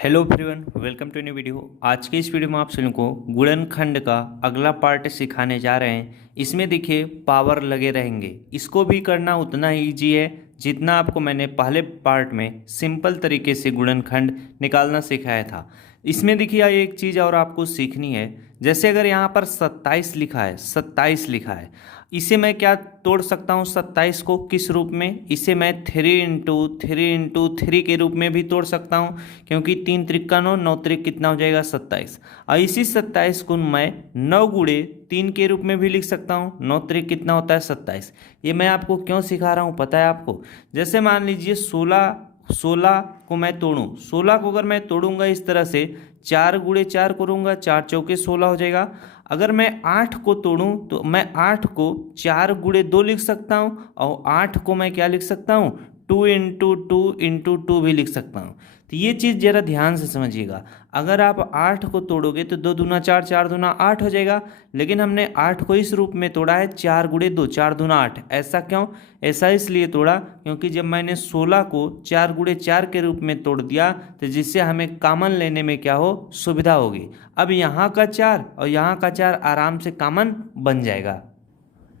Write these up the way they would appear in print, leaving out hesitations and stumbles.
Hello everyone, welcome to new video. आज के इस वीडियो में आप सभी को गुणनखंड का अगला पार्ट सिखाने जा रहे हैं। इसमें देखिए पावर लगे रहेंगे। इसको भी करना उतना ही ईजी है जितना आपको मैंने पहले पार्ट में सिंपल तरीके से गुणनखंड निकालना सिखाया था। इसमें देखिए एक चीज़ और आपको सीखनी है। जैसे अगर यहाँ पर 27 लिखा है, 27 लिखा है, इसे मैं क्या तोड़ सकता हूँ? 27 को किस रूप में? इसे मैं 3 × 3 × 3 के रूप में भी तोड़ सकता हूँ, क्योंकि 3 त्रिक 9, 9 त्रिक कितना हो जाएगा? 27। और इसी 27 को मैं 9 × 3 के रूप में भी लिख सकता हूँ। 9 त्रिक कितना होता है? 27। ये मैं आपको क्यों सिखा रहा हूँ पता है आपको? जैसे मान लीजिए 16 को मैं तोड़ूं, 16 को अगर मैं तोड़ूंगा इस तरह से 4 × 4 करूंगा, 4 चौके 16 हो जाएगा। अगर मैं 8 को तोड़ूं तो मैं 8 को 4 × 2 लिख सकता हूं, और 8 को मैं क्या लिख सकता हूं? 2 × 2 × 2 भी लिख सकता हूं। तो ये चीज़ ज़रा ध्यान से समझिएगा। अगर आप 8 को तोड़ोगे तो 2 दूना 4, 4 दूना 8 हो जाएगा, लेकिन हमने 8 को इस रूप में तोड़ा है 4 × 2, 4 दूना 8। ऐसा क्यों? ऐसा इसलिए तोड़ा क्योंकि जब मैंने 16 को 4 × 4 के रूप में तोड़ दिया तो जिससे हमें कॉमन लेने में क्या हो? सुविधा होगी। अब यहाँ का 4 और यहाँ का 4 आराम से कॉमन बन जाएगा।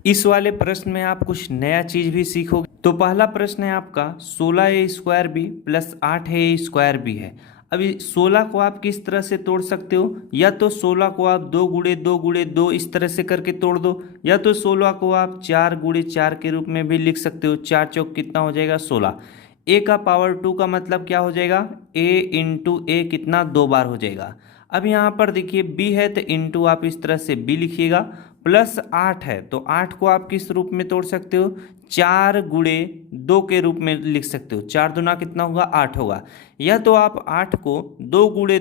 इस वाले प्रश्न में आप कुछ नया चीज भी सीखोगे। तो पहला प्रश्न है आपका 16a² प्लस 8a² है। अभी 16 को आप किस तरह से तोड़ सकते हो? या तो 16 को आप 2 × 2 × 2 इस तरह से करके तोड़ दो, या तो 16 को आप 4 × 4 के रूप में भी लिख सकते हो। 4 चौक कितना हो जाएगा? 16। a का पावर 2 का मतलब क्या हो जाएगा? a × a कितना? 2 बार हो जाएगा। अब यहाँ पर देखिए b है तो इंटू आप इस तरह से b लिखिएगा। प्लस 8 है तो 8 को आप किस रूप में तोड़ सकते हो? 4 × 2 के रूप में लिख सकते हो। 4 दूना कितना होगा? 8 होगा। या तो आप 8 को 2 ×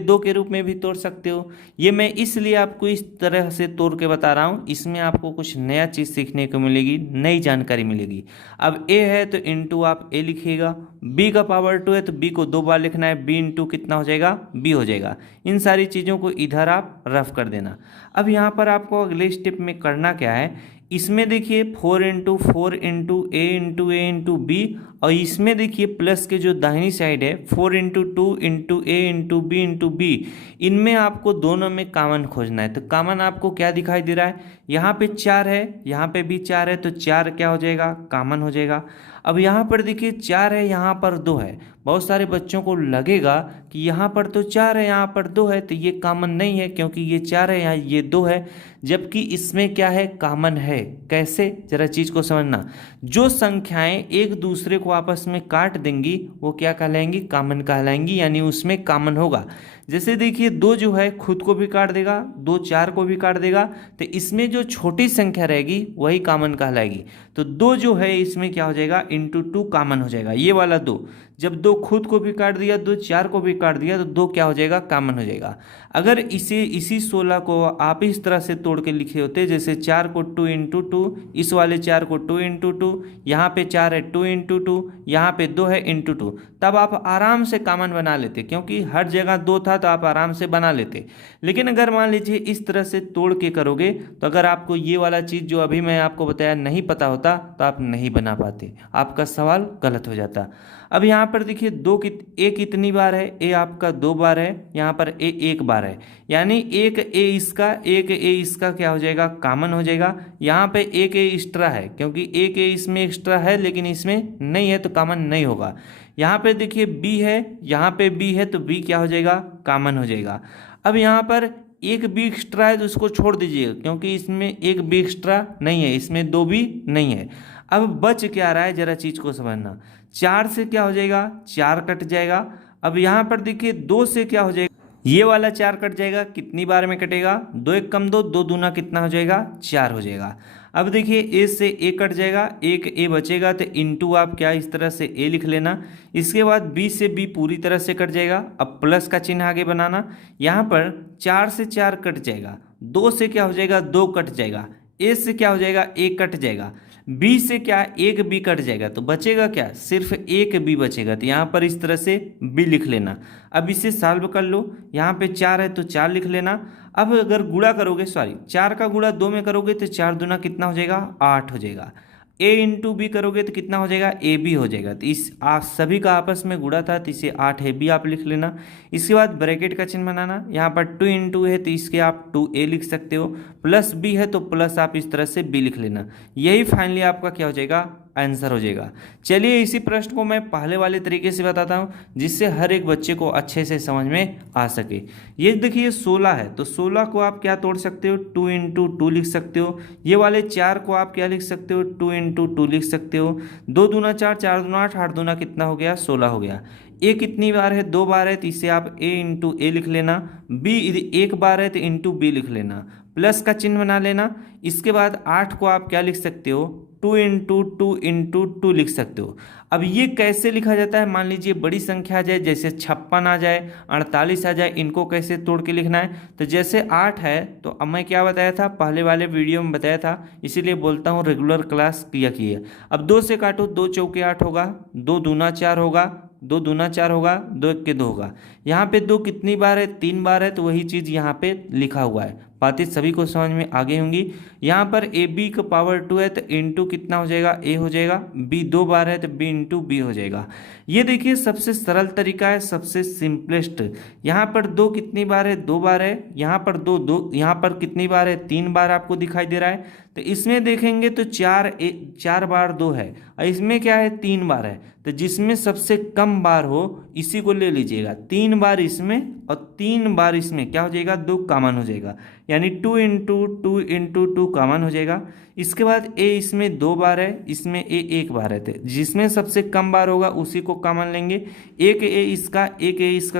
2 के रूप में भी तोड़ सकते हो। ये मैं इसलिए आपको इस तरह से तोड़ के बता रहा हूँ, इसमें आपको कुछ नया चीज़ सीखने को मिलेगी, नई जानकारी मिलेगी। अब a है तो इंटू आप a लिखिएगा। b का पावर 2 है तो b को 2 बार लिखना है। b इंटू कितना हो जाएगा? b हो जाएगा। इन सारी चीज़ों को इधर आप रफ कर देना। अब यहाँ पर आपको अगले स्टेप में करना क्या है? इसमें देखिए 4 × 4 × a × b, और इसमें देखिए प्लस के जो दाहिनी साइड है 4 × 2 × a × b × b, इनमें आपको दोनों में कॉमन खोजना है। तो कॉमन आपको क्या दिखाई दे रहा है? यहाँ पे 4 है, यहाँ पे भी 4 है, तो 4 क्या हो जाएगा? कॉमन हो जाएगा। अब यहाँ पर देखिए 4 है, यहाँ पर 2 है। बहुत सारे बच्चों को लगेगा कि यहाँ पर तो 4 है, यहाँ पर 2 है, तो ये कॉमन नहीं है क्योंकि ये 4 है, यहाँ ये 2 है, जबकि इसमें क्या है? कॉमन है। कैसे? जरा चीज को समझना। जो संख्याएं एक दूसरे को आपस में काट देंगी वो क्या कहलाएंगी? कॉमन कहलाएंगी, यानी उसमें कॉमन होगा। जैसे देखिए 2 जो है खुद को भी काट देगा, 2 4 को भी काट देगा, तो इसमें जो छोटी संख्या रहेगी वही कॉमन कहलाएगी। तो 2 जो है इसमें क्या हो जाएगा? × 2 कॉमन हो जाएगा। ये वाला 2, जब 2 खुद को भी काट दिया, 2 4 को भी काट दिया, तो 2 क्या हो जाएगा? कॉमन हो जाएगा। अगर इसी 16 को आप इस तरह से तोड़ के लिखे होते, जैसे 4 को 2 × 2, इस वाले 4 को 2 × 2, यहाँ पे 4 है 2 × 2, यहाँ पे 2 है × 2, तब आप आराम से कॉमन बना लेते, क्योंकि हर जगह 2 था तो आप आराम से बना लेते। लेकिन अगर मान लीजिए इस तरह से तोड़ के करोगे तो अगर आपको ये वाला चीज़ जो अभी मैं आपको बताया नहीं पता होता तो आप नहीं बना पाते, आपका सवाल गलत हो जाता। अब यहाँ पर देखिए a कितनी बार है? a आपका 2 बार है, यहाँ पर a 1 बार है, यानी एक a इसका क्या हो जाएगा? कॉमन हो जाएगा। यहाँ पे एक a एक्स्ट्रा है, क्योंकि एक a इसमें एक्स्ट्रा है लेकिन इसमें नहीं है तो कॉमन नहीं होगा। यहाँ पे देखिए b है, यहाँ पे b है, तो b क्या हो जाएगा? कॉमन हो जाएगा। अब यहाँ पर एक b एक्स्ट्रा है तो उसको छोड़ दीजिएगा, क्योंकि इसमें एक b एक्स्ट्रा नहीं है, इसमें 2 b नहीं है। अब बच क्या रहा है? जरा चीज को समझना। 4 से क्या हो जाएगा? 4 कट जाएगा। अब यहाँ पर देखिए 2 से क्या हो जाएगा? ये वाला 4 कट जाएगा। कितनी बार में कटेगा? 2 1 कम 2, 2 दूना कितना हो जाएगा? 4 हो जाएगा। अब देखिए a से a कट जाएगा, एक a बचेगा, तो इंटू आप क्या इस तरह से a लिख लेना। इसके बाद b से b पूरी तरह से कट जाएगा। अब प्लस का चिन्ह आगे बनाना। यहाँ पर 4 से 4 कट जाएगा, 2 से क्या हो जाएगा? 2 कट जाएगा, a से क्या हो जाएगा? 1 कट जाएगा, b से क्या? 1 b कट जाएगा, तो बचेगा क्या? सिर्फ 1 b बचेगा। तो यहाँ पर इस तरह से b लिख लेना। अब इसे सॉल्व कर लो। यहाँ पे 4 है तो 4 लिख लेना। अब अगर गुणा करोगे, 4 का गुणा 2 में करोगे तो 4 दूना कितना हो जाएगा? 8 हो जाएगा। ए इंटू बी करोगे तो कितना हो जाएगा, ए बी हो जाएगा। तो इस आप सभी का आपस में गुणा था तो इसे 8 ए बी आप लिख लेना। इसके बाद ब्रैकेट का चिन्ह बनाना, यहाँ पर 2 इंटू है तो इसके आप 2 ए लिख सकते हो, प्लस बी है तो प्लस आप इस तरह से बी लिख लेना। यही फाइनली आपका क्या हो जाएगा, आंसर हो जाएगा। चलिए इसी प्रश्न को मैं पहले वाले तरीके से बताता हूँ जिससे हर एक बच्चे को अच्छे से समझ में आ सके। ये देखिए 16 है तो 16 को आप क्या तोड़ सकते हो, 2 इंटू 2 लिख सकते हो। ये वाले 4 को आप क्या लिख सकते हो, 2 इंटू 2 लिख सकते हो। 2 दूना 4, 4 दूना 8, 8 दूना कितना हो गया, 16 हो गया। ए कितनी बार है, 2 बार है तो इसे आप ए इंटू ए लिख लेना। बी एक बार है तो इंटू बी लिख लेना, प्लस का चिन्ह बना लेना। इसके बाद 8 को आप क्या लिख सकते हो, 2 इंटू 2 इंटू 2 लिख सकते हो। अब ये कैसे लिखा जाता है, मान लीजिए बड़ी संख्या आ जाए, जैसे 56 आ जाए, 48 आ जाए, इनको कैसे तोड़ के लिखना है। तो जैसे 8 है तो अब मैं क्या बताया था, पहले वाले वीडियो में बताया था, इसीलिए बोलता हूँ रेगुलर क्लास किया किए। अब 2 से काटो, 2 चौके 8 होगा, 2 दूना 4 होगा, 2 दूना 4 होगा, 2 एक के 2 होगा। यहाँ पे 2 कितनी बार है, 3 बार है, तो वही चीज़ यहाँ पे लिखा हुआ है। बातें सभी को समझ में आ गई होंगी। यहाँ पर ए बी का पावर 2 है तो इंटू कितना हो जाएगा, ए हो जाएगा। बी 2 बार है तो बी इंटू बी हो जाएगा। ये देखिए सबसे सरल तरीका है, सबसे सिंपलेस्ट। यहाँ पर 2 कितनी बार है, 2 बार है। यहाँ पर 2 यहाँ पर कितनी बार है, 3 बार आपको दिखाई दे रहा है। तो इसमें देखेंगे तो 4 बार 2 है और इसमें क्या है, 3 बार है। तो जिसमें सबसे कम बार हो इसी को ले लीजिएगा। 3 बार इसमें और 3 बार इसमें क्या हो जाएगा, 2 कॉमन हो जाएगा, यानी 2 इंटू 2 इंटू 2 कॉमन हो जाएगा। इसके बाद ए इसमें 2 बार है, इसमें ए 1 बार है, तो जिसमें सबसे कम बार होगा उसी को कॉमन लेंगे। एक ए इसका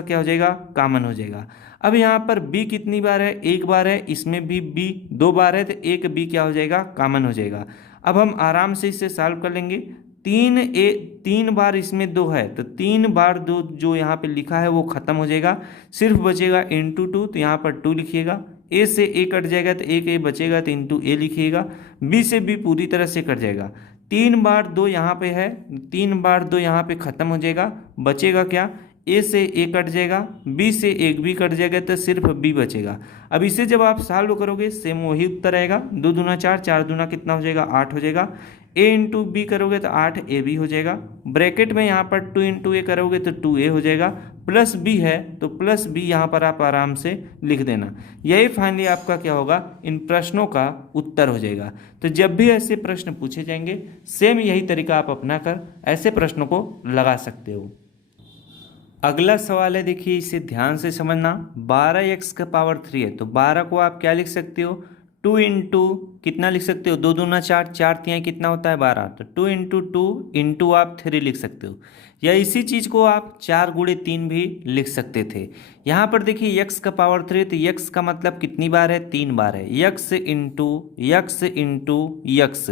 क्या हो जाएगा, कॉमन हो जाएगा। अब यहाँ पर बी कितनी बार है, 1 बार है, इसमें भी बी 2 बार है, तो एक बी क्या हो जाएगा, कॉमन हो जाएगा। अब हम आराम से इसे सॉल्व कर लेंगे। 3 बार इसमें 2 है तो 3 बार 2 जो यहाँ पे लिखा है वो खत्म हो जाएगा, सिर्फ बचेगा इंटू 2, तो यहाँ पर 2 लिखिएगा। ए से ए कट जाएगा तो एक ए बचेगा तो इंटू ए लिखिएगा। बी से बी पूरी तरह से कट जाएगा। 3 बार 2 यहाँ पे है, 3 बार 2 यहाँ पे खत्म हो जाएगा, बचेगा क्या, ए से ए कट जाएगा, बी से एक बी कट जाएगा तो सिर्फ बी बचेगा। अब इसे जब आप सॉल्व करोगे सेम वही उत्तर आएगा। 2 दूना 4, 4 दूना कितना हो जाएगा, 8 हो जाएगा। ए इंटू बी करोगे तो 8 ए बी हो जाएगा। ब्रैकेट में यहाँ पर 2 इंटू ए करोगे तो 2 ए हो जाएगा, प्लस बी है तो प्लस बी यहाँ पर आप आराम से लिख देना। यही फाइनली आपका क्या होगा, इन प्रश्नों का उत्तर हो जाएगा। तो जब भी ऐसे प्रश्न पूछे जाएंगे सेम यही तरीका आप अपना कर ऐसे प्रश्नों को लगा सकते हो। अगला सवाल है, देखिए इसे ध्यान से समझना। 12x का पावर 3 है तो 12 को आप क्या लिख सकते हो, 2 इंटू कितना लिख सकते हो, 2 दूना 4, 4 तिहाई कितना होता है 12, तो 2 इंटू 2 इंटू आप 3 लिख सकते हो। या इसी चीज़ को आप 4 गुणे 3 भी लिख सकते थे। यहाँ पर देखिए x का पावर 3 तो x का मतलब कितनी बार है, 3 बार है। x into x into x,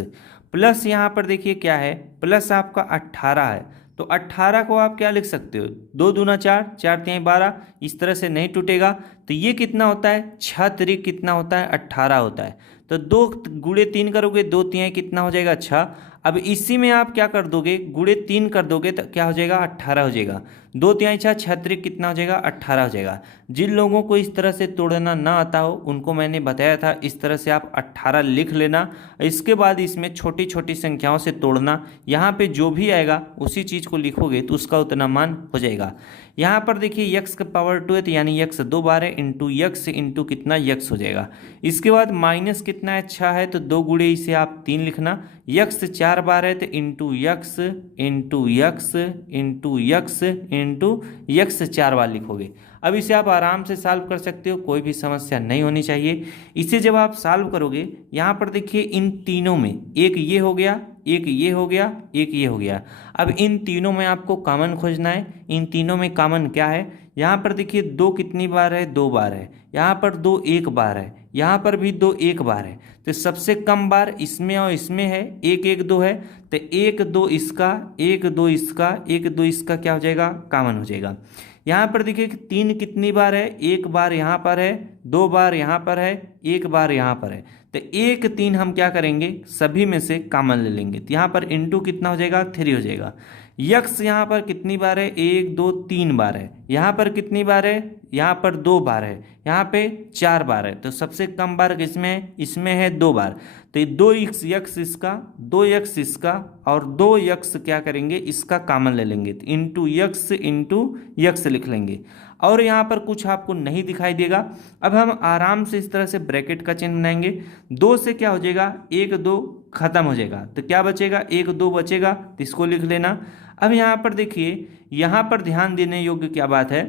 plus यहाँ पर देखिए क्या है, प्लस आपका 18 है तो 18 को आप क्या लिख सकते हो, 2 दूना 4, 4 तिहाई 12, इस तरह से नहीं टूटेगा। तो ये कितना होता है, 6 तिरिक कितना होता है, 18 होता है। तो 2 गुणे 3 करोगे, 2 तिहाई कितना हो जाएगा, 6। अब इसी में आप क्या कर दोगे, गुणे 3 कर दोगे तो क्या हो जाएगा, 18 हो जाएगा। 2 तिहाई 6, 6 तिरिक कितना हो जाएगा, 18 हो जाएगा। जिन लोगों को इस तरह से तोड़ना ना आता हो उनको मैंने बताया था इस तरह से आप 18 लिख लेना। इसके बाद इसमें छोटी छोटी संख्याओं से तोड़ना, यहाँ पे जो भी आएगा उसी चीज़ को लिखोगे तो उसका उतना मान हो जाएगा। यहाँ पर देखिए x का पावर 2 है तो यानी x 2 बार है, इंटू यक्स इंटू कितना यक्स हो जाएगा। इसके बाद माइनस कितना है, 6 है तो 2 गुणे इसे आप 3 लिखना। यक्स 4 बार है तो into x into x into x into x 4 बार लिखोगे। अब इसे आप आराम से सॉल्व कर सकते हो, कोई भी समस्या नहीं होनी चाहिए। इसे जब आप सॉल्व करोगे यहाँ पर देखिए इन तीनों में एक ये हो गया, एक ये हो गया, एक ये हो गया। अब इन तीनों में आपको कॉमन खोजना है। इन तीनों में कॉमन क्या है, यहाँ पर देखिए 2 कितनी बार है, 2 बार है। यहाँ पर 2 1 बार है, यहाँ पर भी 2 1 बार है। तो सबसे कम बार इसमें और इसमें है, 1 1 2 है। तो 1 2 इसका, 1 2 इसका, 1 2 इसका क्या हो जाएगा, कॉमन हो जाएगा। यहाँ पर देखिए 3 कितनी बार है, 1 बार यहाँ पर है, 2 बार यहाँ पर है, 1 बार यहाँ पर है। तो 1 3 हम क्या करेंगे, सभी में से कॉमन ले लेंगे। तो यहाँ पर इंटू कितना हो जाएगा, 3 हो जाएगा। यक्स यहाँ पर कितनी बार है, 1 2 3 बार है। यहाँ पर कितनी बार है, यहाँ पर 2 बार है, यहाँ पे 4 बार है। तो सबसे कम बार किसमें है, इसमें है 2 बार। तो ये 2x इसका, 2x इसका और 2x क्या करेंगे, इसका कॉमन ले लेंगे, तो इंटू यक्स लिख लेंगे। और यहाँ पर कुछ आपको नहीं दिखाई देगा। अब हम आराम से इस तरह से ब्रैकेट का चिन्ह बनाएंगे। 2 से क्या हो जाएगा, 1 2 खत्म हो जाएगा, तो क्या बचेगा, 1 2 बचेगा, तो इसको लिख लेना। अब यहाँ पर देखिए, यहाँ पर ध्यान देने योग्य क्या बात है,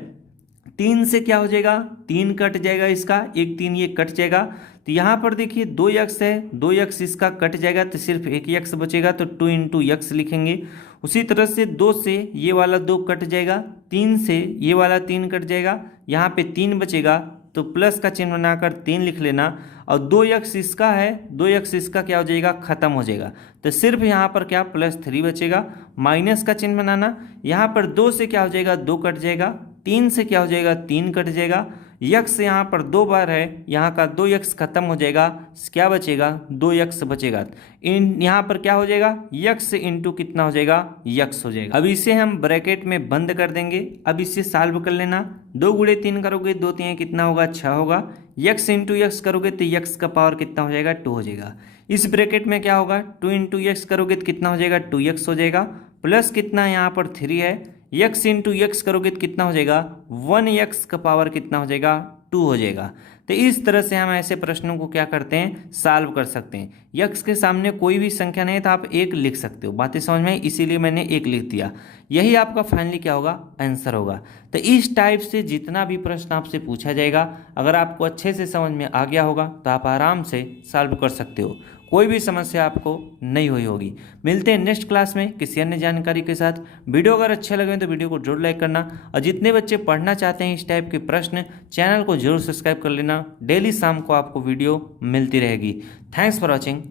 3 से क्या हो जाएगा, 3 कट जाएगा, इसका 1 3 ये कट जाएगा। तो यहाँ पर देखिए 2x है, 2x इसका कट जाएगा, तो सिर्फ एक x बचेगा, तो 2 इंटू x लिखेंगे। उसी तरह से 2 से ये वाला 2 कट जाएगा, 3 से ये वाला 3 कट जाएगा, यहाँ पे 3 बचेगा, तो प्लस का चिन्ह बनाकर 3 लिख लेना। और 2x इसका है, 2x इसका क्या हो जाएगा, खत्म हो जाएगा, तो सिर्फ यहाँ पर क्या +3 बचेगा। माइनस का चिन्ह बनाना, यहाँ पर 2 से क्या हो जाएगा, 2 कट जाएगा, 3 से क्या हो जाएगा, 3 कट जाएगा, यक्स यहाँ पर 2 बार है, यहाँ का 2x खत्म हो जाएगा, क्या बचेगा, 2x बचेगा। इन यहाँ पर क्या हो जाएगा, यक्स इंटू कितना हो जाएगा, यक्स हो जाएगा। अब इसे हम ब्रैकेट में बंद कर देंगे। अब इसे सॉल्व कर लेना, 2 गुणे 3 करोगे, 2 3 कितना होगा, 6 होगा। यक्स इंटू यक्स करोगे तो यक्स का पावर कितना हो जाएगा, 2 हो जाएगा। इस ब्रैकेट में क्या होगा, 2 इंटू यक्स करोगे तो कितना हो जाएगा, 2x हो जाएगा, प्लस कितना यहाँ पर 3 है, यक्स इंटू यक्स करोगे तो कितना हो जाएगा, 1x का पावर कितना हो जाएगा, 2 हो जाएगा। तो इस तरह से हम ऐसे प्रश्नों को क्या करते हैं, सॉल्व कर सकते हैं। यक्स के सामने कोई भी संख्या नहीं है तो आप 1 लिख सकते हो, बातें समझ में, इसीलिए मैंने 1 लिख दिया। यही आपका फाइनली क्या होगा, आंसर होगा। तो इस टाइप से जितना भी प्रश्न आपसे पूछा जाएगा, अगर आपको अच्छे से समझ में आ गया होगा तो आप आराम से सॉल्व कर सकते हो, कोई भी समस्या आपको नहीं हुई होगी। मिलते हैं नेक्स्ट क्लास में किसी अन्य जानकारी के साथ। वीडियो अगर अच्छे लगे तो वीडियो को जरूर लाइक करना, और जितने बच्चे पढ़ना चाहते हैं इस टाइप के प्रश्न, चैनल को जरूर सब्सक्राइब कर लेना। डेली शाम को आपको वीडियो मिलती रहेगी। Thanks for watching.